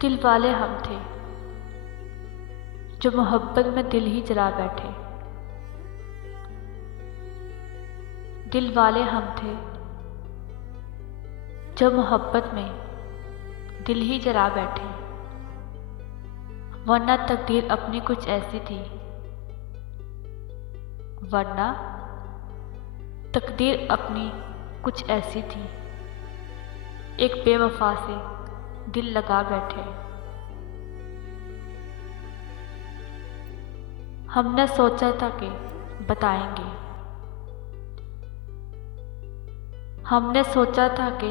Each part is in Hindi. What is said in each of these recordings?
दिल वाले हम थे जो मोहब्बत में दिल ही जला बैठे। दिल वाले हम थे जो मोहब्बत में दिल ही जला बैठे। वरना तकदीर अपनी कुछ ऐसी थी, वरना तकदीर अपनी कुछ ऐसी थी। एक बेवफा से दिल लगा बैठे। हमने सोचा था कि बताएंगे, हमने सोचा था कि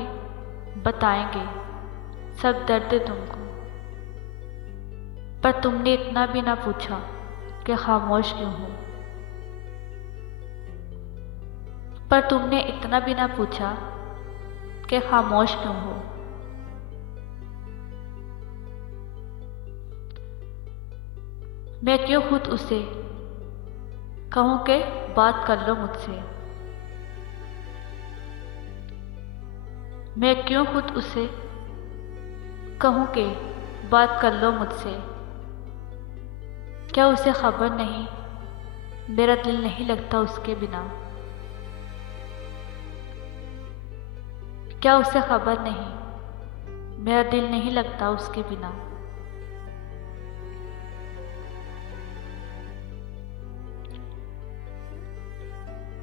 बताएंगे सब दर्द तुमको, पर तुमने इतना भी ना पूछा कि खामोश क्यों हो। पर तुमने इतना भी ना पूछा कि खामोश क्यों हो। मैं क्यों खुद उसे कहूँ कि बात कर लो मुझसे। मैं क्यों खुद उसे कहूँ कि बात कर लो मुझसे। क्या उसे खबर नहीं मेरा दिल नहीं लगता उसके बिना। क्या उसे खबर नहीं मेरा दिल नहीं लगता उसके बिना।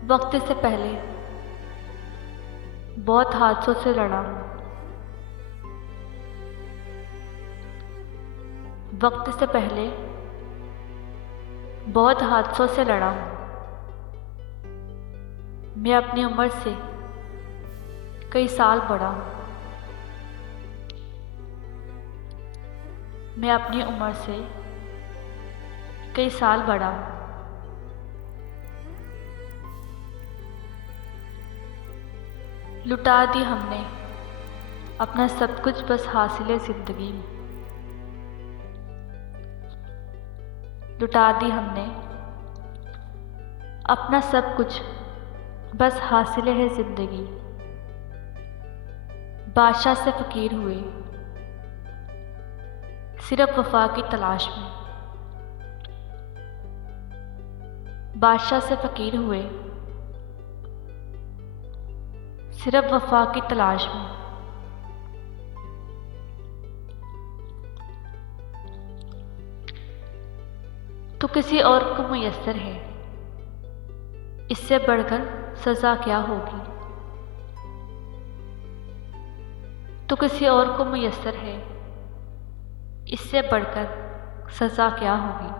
वक्त से पहले बहुत हादसों से लड़ा हूँ। वक्त से पहले बहुत हादसों से लड़ा हूँ। मैं अपनी उम्र से कई साल बड़ा हूँ। मैं अपनी उम्र से कई साल बड़ा हूँ। लुटा दी हमने अपना सब कुछ बस हासिले ज़िंदगी में। लुटा दी हमने अपना सब कुछ बस हासिले है ज़िंदगी। बादशाह से फ़कीर हुए सिर्फ वफा की तलाश में। बादशाह से फ़कीर हुए सिर्फ वफा की तलाश में। तो किसी और को मुयस्सर है, इससे बढ़कर सज़ा क्या होगी। तो किसी और को मुयस्सर है, इससे बढ़कर सज़ा क्या होगी।